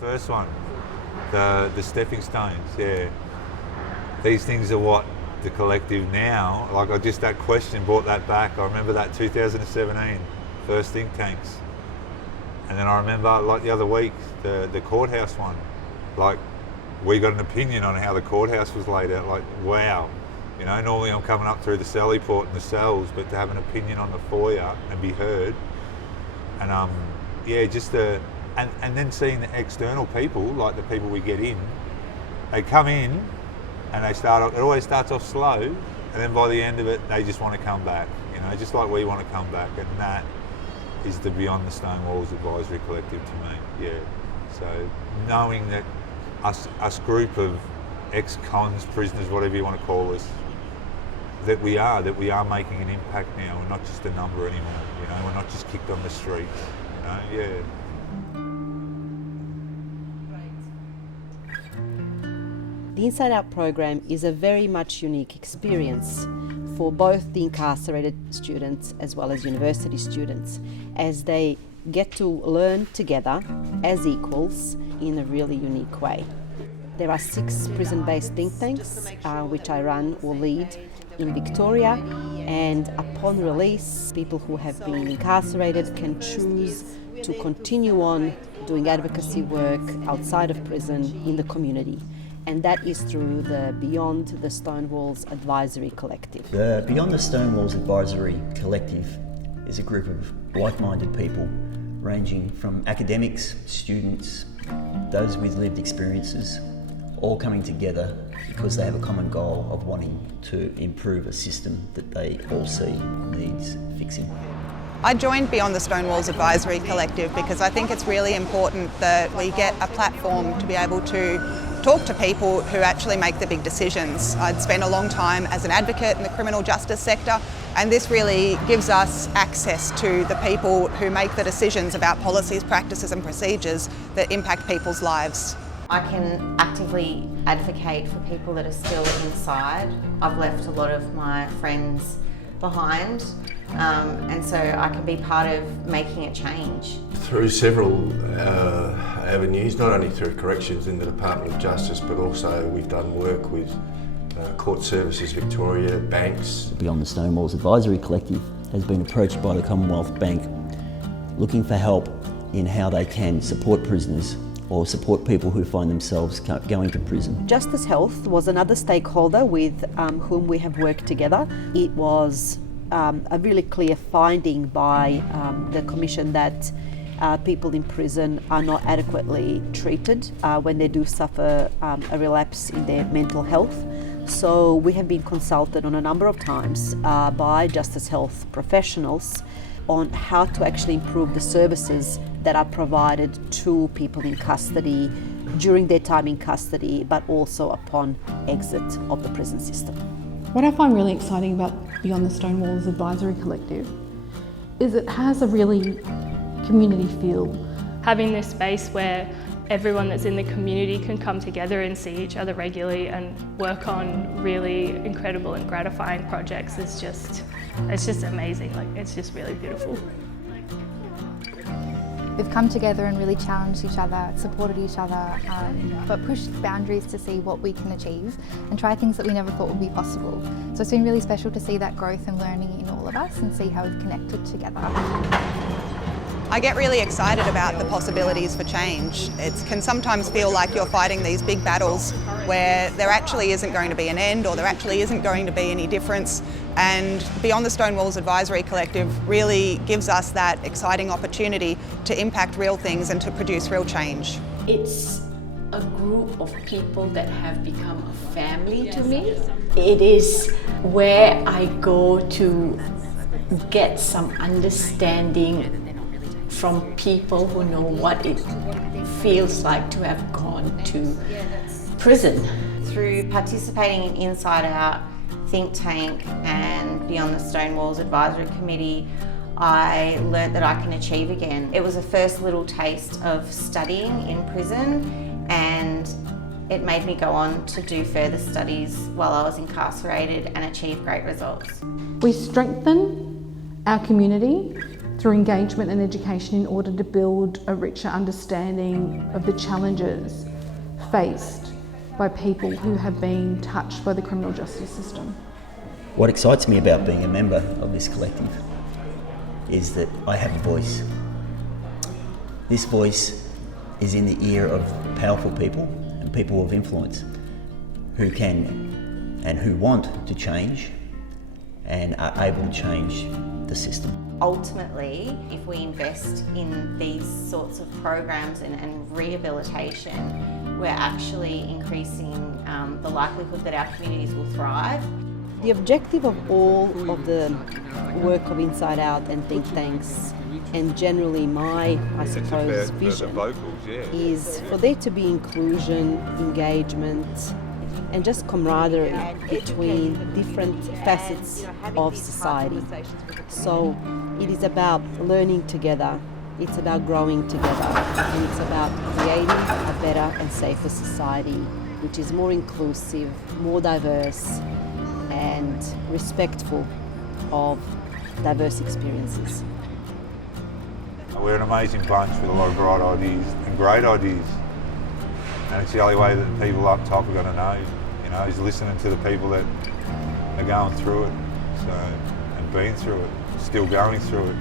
first one, the stepping stones, yeah. These things are what the collective now, like that question brought that back. I remember that 2017, first think tanks. And then I remember like the other week, the courthouse one. Like we got an opinion on how the courthouse was laid out, like wow. You know, normally I'm coming up through the Sally Port and the cells, but to have an opinion on the foyer and be heard. And and then seeing the external people, like the people we get in, they come in and it always starts off slow, and then by the end of it, they just want to come back, you know, just like we want to come back. And that is the Beyond the Stone Walls Advisory Collective to me, yeah. So knowing that us group of ex-cons, prisoners, whatever you want to call us, that we are making an impact now. We're not just a number anymore, you know, we're not just kicked on the streets, you know, yeah. The Inside Out program is a very much unique experience for both the incarcerated students as well as university students, as they get to learn together as equals in a really unique way. There are 6 prison-based think tanks, which I run or lead in Victoria, and upon release, people who have been incarcerated can choose to continue on doing advocacy work outside of prison in the community. And that is through the Beyond the Stone Walls Advisory Collective. The Beyond the Stone Walls Advisory Collective is a group of like-minded people ranging from academics, students, those with lived experiences, all coming together because they have a common goal of wanting to improve a system that they all see needs fixing. I joined Beyond the Stone Walls Advisory Collective because I think it's really important that we get a platform to be able to talk to people who actually make the big decisions. I'd spent a long time as an advocate in the criminal justice sector, and this really gives us access to the people who make the decisions about policies, practices and procedures that impact people's lives. I can actively advocate for people that are still inside. I've left a lot of my friends behind, and so I can be part of making a change. Through several avenues, not only through corrections in the Department of Justice, but also we've done work with Court Services Victoria, banks. Beyond the Stone Walls Advisory Collective has been approached by the Commonwealth Bank looking for help in how they can support prisoners or support people who find themselves going to prison. Justice Health was another stakeholder with whom we have worked together. It was a really clear finding by the Commission that people in prison are not adequately treated when they do suffer a relapse in their mental health. So we have been consulted on a number of times by Justice Health professionals on how to actually improve the services that are provided to people in custody during their time in custody, but also upon exit of the prison system. What I find really exciting about Beyond the Stone Walls Advisory Collective is it has a really community feel. Having this space where everyone that's in the community can come together and see each other regularly and work on really incredible and gratifying projects is just, it's just amazing. Like, it's just really beautiful. We've come together and really challenged each other, supported each other, but pushed boundaries to see what we can achieve and try things that we never thought would be possible. So it's been really special to see that growth and learning in all of us and see how we've connected together. I get really excited about the possibilities for change. It can sometimes feel like you're fighting these big battles where there actually isn't going to be an end, or there actually isn't going to be any difference. And Beyond the Stone Walls Advisory Collective really gives us that exciting opportunity to impact real things and to produce real change. It's a group of people that have become a family to me. It is where I go to get some understanding from people who know what it feels like to have gone to prison. Through participating in Inside Out, Think Tank and Beyond the Stone Walls Advisory Committee, I learnt that I can achieve again. It was a first little taste of studying in prison, and it made me go on to do further studies while I was incarcerated and achieve great results. We strengthen our community through engagement and education in order to build a richer understanding of the challenges faced by people who have been touched by the criminal justice system. What excites me about being a member of this collective is that I have a voice. This voice is in the ear of powerful people and people of influence who can and who want to change and are able to change the system. Ultimately, if we invest in these sorts of programs and rehabilitation, we're actually increasing the likelihood that our communities will thrive. The objective of all of the work of Inside Out and think tanks, and generally my, I suppose, vision, is for there to be inclusion, engagement, and just camaraderie between different facets of society. So it is about learning together, it's about growing together, and it's about creating a better and safer society, which is more inclusive, more diverse, and respectful of diverse experiences. We're an amazing bunch with a lot of bright ideas and great ideas. And it's the only way that people up top are going to know, is listening to the people that are going through it, and been through it, still going through it.